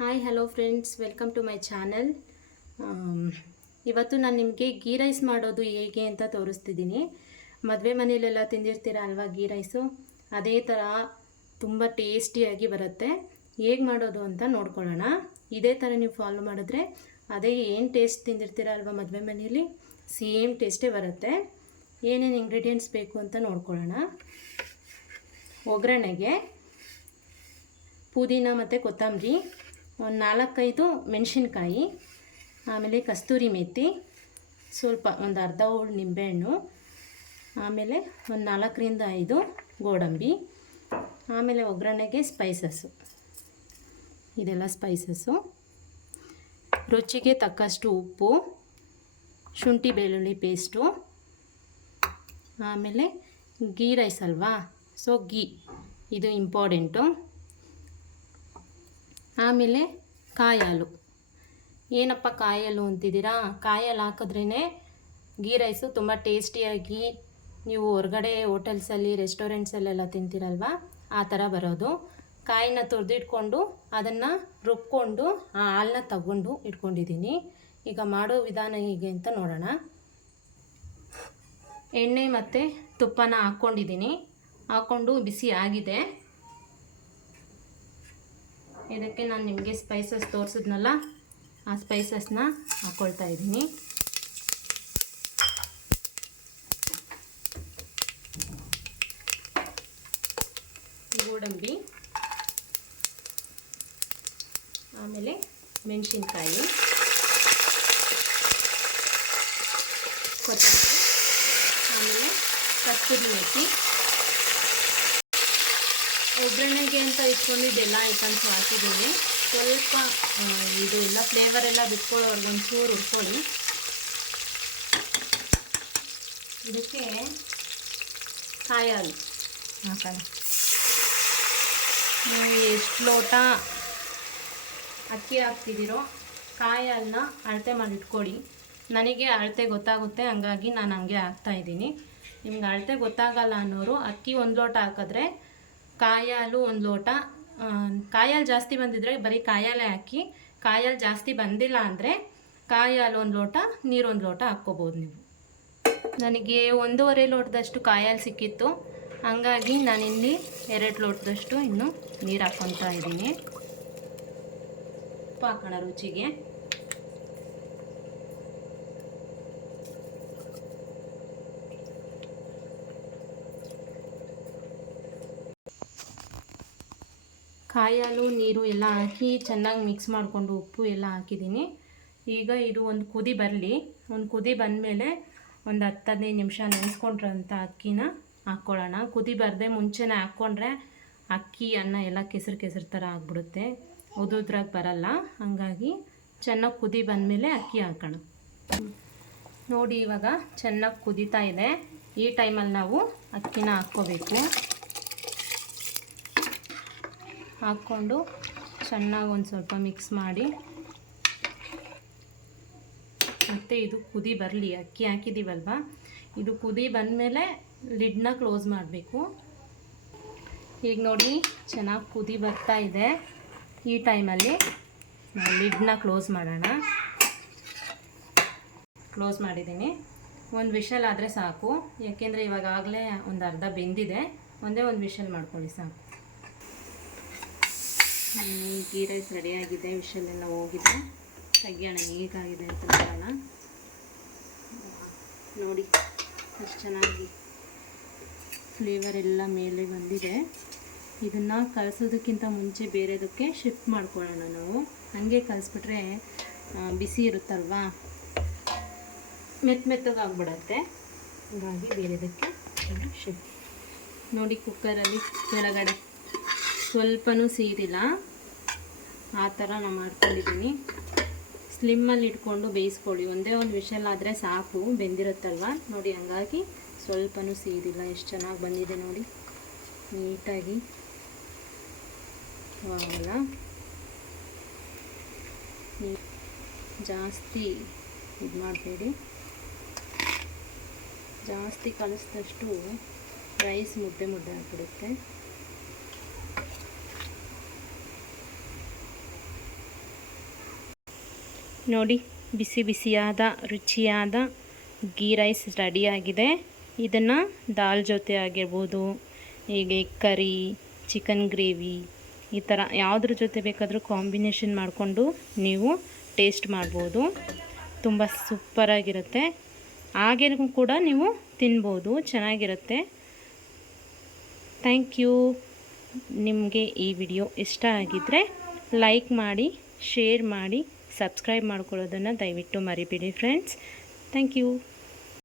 Hi hello friends, welcome to my channel. ಇವತ್ತು ನಾನು ನಿಮಗೆ ಗೀ ರೈಸ್ ಮಾಡೋದು ಹೇಗೆ ಅಂತ ತೋರಿಸ್ತಿದ್ದೀನಿ. ಮದುವೆ ಮನೆಯಲ್ಲೆಲ್ಲ ತಿಂದಿರ್ತೀರ ಅಲ್ವಾ ಗೀ ರೈಸು, ಅದೇ ಥರ ತುಂಬ ಟೇಸ್ಟಿಯಾಗಿ ಬರುತ್ತೆ. ಹೇಗೆ ಮಾಡೋದು ಅಂತ ನೋಡ್ಕೊಳ್ಳೋಣ. ಇದೇ ಥರ ನೀವು ಫಾಲೋ ಮಾಡಿದ್ರೆ ಅದೇ ಏನು ಟೇಸ್ಟ್ ತಿಂದಿರ್ತೀರ ಅಲ್ವಾ ಮದುವೆ ಮನೆಯಲ್ಲಿ, ಸೇಮ್ ಟೇಸ್ಟೇ ಬರುತ್ತೆ. ಏನೇನು ಇಂಗ್ರೀಡಿಯೆಂಟ್ಸ್ ಬೇಕು ಅಂತ ನೋಡ್ಕೊಳ್ಳೋಣ. ಒಗ್ಗರಣೆಗೆ ಪುದೀನ ಮತ್ತು ಕೊತ್ತಂಬರಿ, ಒಂದು 4-5 ಮೆಣಸಿನ್ಕಾಯಿ, ಆಮೇಲೆ ಕಸ್ತೂರಿ ಮೆಥಿ, ಸ್ವಲ್ಪ ಒಂದು ಅರ್ಧ ಹೋಳು ನಿಂಬೆಹಣ್ಣು, ಆಮೇಲೆ ಒಂದು 4-5 ಗೋಡಂಬಿ, ಆಮೇಲೆ ಒಗ್ಗರಣೆಗೆ ಸ್ಪೈಸಸ್ಸು, ಇದೆಲ್ಲ ಸ್ಪೈಸಸ್ಸು. ರುಚಿಗೆ ತಕ್ಕಷ್ಟು ಉಪ್ಪು, ಶುಂಠಿ ಬೆಳ್ಳುಳ್ಳಿ ಪೇಸ್ಟು, ಆಮೇಲೆ ಗೀ ರೈಸ್ ಅಲ್ವಾ, ಸೊ ಗೀ ಇದು ಇಂಪಾರ್ಟೆಂಟು. ಆಮೇಲೆ ಕಾಯಾಲು. ಏನಪ್ಪ ಕಾಯಾಲು ಅಂತಿದ್ದೀರಾ? ಕಾಯಾಲು ಹಾಕಿದ್ರೇ ಗೀ ರೈಸು ತುಂಬ ಟೇಸ್ಟಿಯಾಗಿ, ನೀವು ಹೊರಗಡೆ ಹೋಟೆಲ್ಸಲ್ಲಿ ರೆಸ್ಟೋರೆಂಟ್ಸಲ್ಲೆಲ್ಲ ತಿಂತೀರಲ್ವ ಆ ಥರ ಬರೋದು. ಕಾಯಿನ ತುರಿದಿಟ್ಕೊಂಡು ಅದನ್ನು ರುಬ್ಕೊಂಡು ಆ ಹಾಲನ್ನ ತಗೊಂಡು ಇಟ್ಕೊಂಡಿದ್ದೀನಿ. ಈಗ ಮಾಡೋ ವಿಧಾನ ಹೇಗೆ ಅಂತ ನೋಡೋಣ. ಎಣ್ಣೆ ಮತ್ತು ತುಪ್ಪನ ಹಾಕ್ಕೊಂಡಿದ್ದೀನಿ. ಹಾಕ್ಕೊಂಡು ಬಿಸಿ ಆಗಿದೆ. ಇದಕ್ಕೆ ನಾನು ನಿಮಗೆ ಸ್ಪೈಸಸ್ ತೋರಿಸಿದ್ನಲ್ಲ, ಆ ಸ್ಪೈಸಸ್ನ ಹಾಕ್ಕೊಳ್ತಾ ಇದ್ದೀನಿ. ಗೋಡಂಬಿ, ಆಮೇಲೆ ಮೆಣಸಿನ್ಕಾಯಿ, ಕೊತ್ತಂಬರಿ, ಆಮೇಲೆ ಕಸ್ತೂರಿ ಮೆಥಿ. ಒಗ್ಗರಣೆಗೆ ಅಂತ ಇಟ್ಕೊಂಡಿದ್ದೆಲ್ಲ ಐಟಮ್ಸ್ ಹಾಕಿದ್ದೀನಿ. ಸ್ವಲ್ಪ ಇದು ಎಲ್ಲ ಫ್ಲೇವರ್ ಎಲ್ಲ ಬಿಟ್ಕೊಳ್ಳೋರ್ಗೆ ಒಂಚೂರು ಹುರ್ಕೊಳ್ಳಿ. ಇದಕ್ಕೆ ಕಾಯಿ ಹಾಲು ಹಾಕೋಣ. ನೀವು ಎಷ್ಟು ಲೋಟ ಅಕ್ಕಿ ಹಾಕ್ತಿದ್ದೀರೋ ಕಾಯಿ ಹಾಲನ್ನ ಅಳತೆ ಮಾಡಿಟ್ಕೊಳ್ಳಿ. ನನಗೆ ಅಳತೆ ಗೊತ್ತಾಗುತ್ತೆ, ಹಂಗಾಗಿ ನಾನು ಹಂಗೆ ಹಾಕ್ತಾಯಿದ್ದೀನಿ. ನಿಮ್ಗೆ ಅಳತೆ ಗೊತ್ತಾಗಲ್ಲ ಅನ್ನೋರು ಅಕ್ಕಿ 1 ಲೋಟ ಹಾಕಿದ್ರೆ ಕಾಯಿ ಹಾಲು 1 ಲೋಟ. ಕಾಯಿ ಹಾಲು ಜಾಸ್ತಿ ಬಂದಿದ್ರೆ ಬರೀ ಕಾಯಿ ಹಾಲೇ ಹಾಕಿ. ಕಾಯಿ ಹಾಲು ಜಾಸ್ತಿ ಬಂದಿಲ್ಲ ಅಂದರೆ ಕಾಯಿ ಹಾಲು 1 ಲೋಟ, ನೀರು 1 ಲೋಟ ಹಾಕ್ಕೋಬೋದು ನೀವು. ನನಗೆ 1.5 ಲೋಟದಷ್ಟು ಕಾಯಿ ಹಾಲು ಸಿಕ್ಕಿತ್ತು, ಹಂಗಾಗಿ ನಾನಿಲ್ಲಿ 2 ಲೋಟದಷ್ಟು ಇನ್ನು ನೀರು ಹಾಕ್ಕೊತಾ ಇದ್ದೀನಿ. ಉಪ್ಪು ಹಾಕೋಣ ರುಚಿಗೆ. ಕಾಯಿ ಹಾಲು ನೀರು ಎಲ್ಲ ಹಾಕಿ ಚೆನ್ನಾಗಿ ಮಿಕ್ಸ್ ಮಾಡಿಕೊಂಡು ಉಪ್ಪು ಎಲ್ಲ ಹಾಕಿದ್ದೀನಿ. ಈಗ ಇದು ಒಂದು ಕುದಿ ಬರಲಿ. ಒಂದು ಕುದಿ ಬಂದಮೇಲೆ ಒಂದು 10-15 ನಿಮಿಷ ನೆನೆಸ್ಕೊಂಡ್ರಂಥ ಅಕ್ಕಿನ ಹಾಕ್ಕೊಳ್ಳೋಣ. ಕುದಿ ಬರದೆ ಮುಂಚೆನೇ ಹಾಕ್ಕೊಂಡ್ರೆ ಅಕ್ಕಿ ಅನ್ನ ಎಲ್ಲ ಕೆಸರು ಥರ ಆಗಿಬಿಡುತ್ತೆ, ಉದುದ್ರಾಗಿ ಬರಲ್ಲ. ಹಾಗಾಗಿ ಚೆನ್ನಾಗಿ ಕುದಿ ಬಂದಮೇಲೆ ಅಕ್ಕಿ ಹಾಕೋಣ. ನೋಡಿ, ಇವಾಗ ಚೆನ್ನಾಗಿ ಕುದೀತಾ ಇದೆ. ಈ ಟೈಮಲ್ಲಿ ನಾವು ಅಕ್ಕಿನ ಹಾಕ್ಕೋಬೇಕು. ಹಾಕ್ಕೊಂಡು ಚೆನ್ನಾಗಿ ಒಂದು ಸ್ವಲ್ಪ ಮಿಕ್ಸ್ ಮಾಡಿ, ಮತ್ತು ಇದು ಕುದಿ ಬರಲಿ. ಅಕ್ಕಿ ಹಾಕಿದ್ದೀವಲ್ವ, ಇದು ಕುದಿ ಬಂದಮೇಲೆ ಲಿಡ್ನ ಕ್ಲೋಸ್ ಮಾಡಬೇಕು. ಈಗ ನೋಡಿ ಚೆನ್ನಾಗಿ ಕುದಿ ಬರ್ತಾ ಇದೆ. ಈ ಟೈಮಲ್ಲಿ ನಾವು ಲಿಡ್ನ ಕ್ಲೋಸ್ ಮಾಡೋಣ. ಕ್ಲೋಸ್ ಮಾಡಿದ್ದೀನಿ. ಒಂದು ವಿಷಲ್ ಆದರೆ ಸಾಕು, ಯಾಕೆಂದರೆ ಇವಾಗಲೇ ಒಂದು ಅರ್ಧ ಬೆಂದಿದೆ. ಒಂದೇ ಒಂದು ವಿಷಲ್ ಮಾಡ್ಕೊಳ್ಳಿ ಸಾಕು. ಗೀ ರೈಸ್ ರೆಡಿಯಾಗಿದೆ, ವಿಷಲೆಲ್ಲ ಹೋಗಿದೆ. ತೆಗಿಯೋಣ ಹೇಗಾಗಿದೆ ಅಂತ ನೋಡೋಣ. ನೋಡಿ ಎಷ್ಟು ಚೆನ್ನಾಗಿ ಫ್ಲೇವರ್ ಎಲ್ಲ ಮೇಲೆ ಬಂದಿದೆ. ಇದನ್ನು ಕಲಸೋದಕ್ಕಿಂತ ಮುಂಚೆ ಬೇರೆದಕ್ಕೆ ಶಿಫ್ಟ್ ಮಾಡ್ಕೊಳ್ಳೋಣ ನಾವು. ಹಾಗೆ ಕಲಿಸ್ಬಿಟ್ರೆ ಬಿಸಿ ಇರುತ್ತಲ್ವಾ, ಮೆತ್ತಗಾಗ್ಬಿಡತ್ತೆ. ಹಾಗಾಗಿ ಬೇರೆದಕ್ಕೆ ಶಿಫ್ಟ್. ನೋಡಿ, ಕುಕ್ಕರಲ್ಲಿ ಕೆಳಗಡೆ ಸ್ವಲ್ಪನೂ ಸೀದಿಲ್ಲ, ಆ ಥರ ನಾನು ಮಾಡ್ಕೊಂಡಿದ್ದೀನಿ. ಸ್ಲಿಮ್ಮಲ್ಲಿ ಇಟ್ಕೊಂಡು ಬೇಯಿಸ್ಕೊಳ್ಳಿ. ಒಂದೇ ಒಂದು ವಿಷಲ್ ಆದರೆ ಸಾಕು, ಬೆಂದಿರುತ್ತಲ್ವ. ನೋಡಿ, ಹಂಗಾಗಿ ಸ್ವಲ್ಪನೂ ಸೀದಿಲ್ಲ. ಎಷ್ಟು ಚೆನ್ನಾಗಿ ಬಂದಿದೆ ನೋಡಿ, ನೀಟಾಗಿ. ಅಲ್ಲ ಜಾಸ್ತಿ ಇದು ಮಾಡಬೇಡಿ. ಜಾಸ್ತಿ ಕಲಿಸಿದಷ್ಟು ರೈಸ್ ಮುದ್ದೆ ಆಗಿಬಿಡುತ್ತೆ. ನೋಡಿ, ಬಿಸಿ ಬಿಸಿಯಾದ ರುಚಿಯಾದ ಗೀ ರೈಸ್ ರೆಡಿಯಾಗಿದೆ. ಇದನ್ನು ದಾಲ್ ಜೊತೆ ಆಗಿರ್ಬೋದು, ಹೀಗೆ ಕರಿ, ಚಿಕನ್ ಗ್ರೇವಿ, ಈ ಥರ ಯಾವುದ್ರ ಜೊತೆ ಬೇಕಾದರೂ ಕಾಂಬಿನೇಷನ್ ಮಾಡಿಕೊಂಡು ನೀವು ಟೇಸ್ಟ್ ಮಾಡ್ಬೋದು. ತುಂಬ ಸೂಪರಾಗಿರುತ್ತೆ. ಹಾಗೇನೂ ಕೂಡ ನೀವು ತಿನ್ಬೋದು, ಚೆನ್ನಾಗಿರುತ್ತೆ. Thank you. ನಿಮಗೆ ಈ ವಿಡಿಯೋ ಇಷ್ಟ ಆಗಿದ್ದರೆ ಲೈಕ್ ಮಾಡಿ, ಶೇರ್ ಮಾಡಿ, ಸಬ್ಸ್ಕ್ರೈಬ್ ಮಾಡ್ಕೊಳ್ಳೋದನ್ನು ದಯವಿಟ್ಟು ಮರಿಬೇಡಿ ಫ್ರೆಂಡ್ಸ್. Thank you.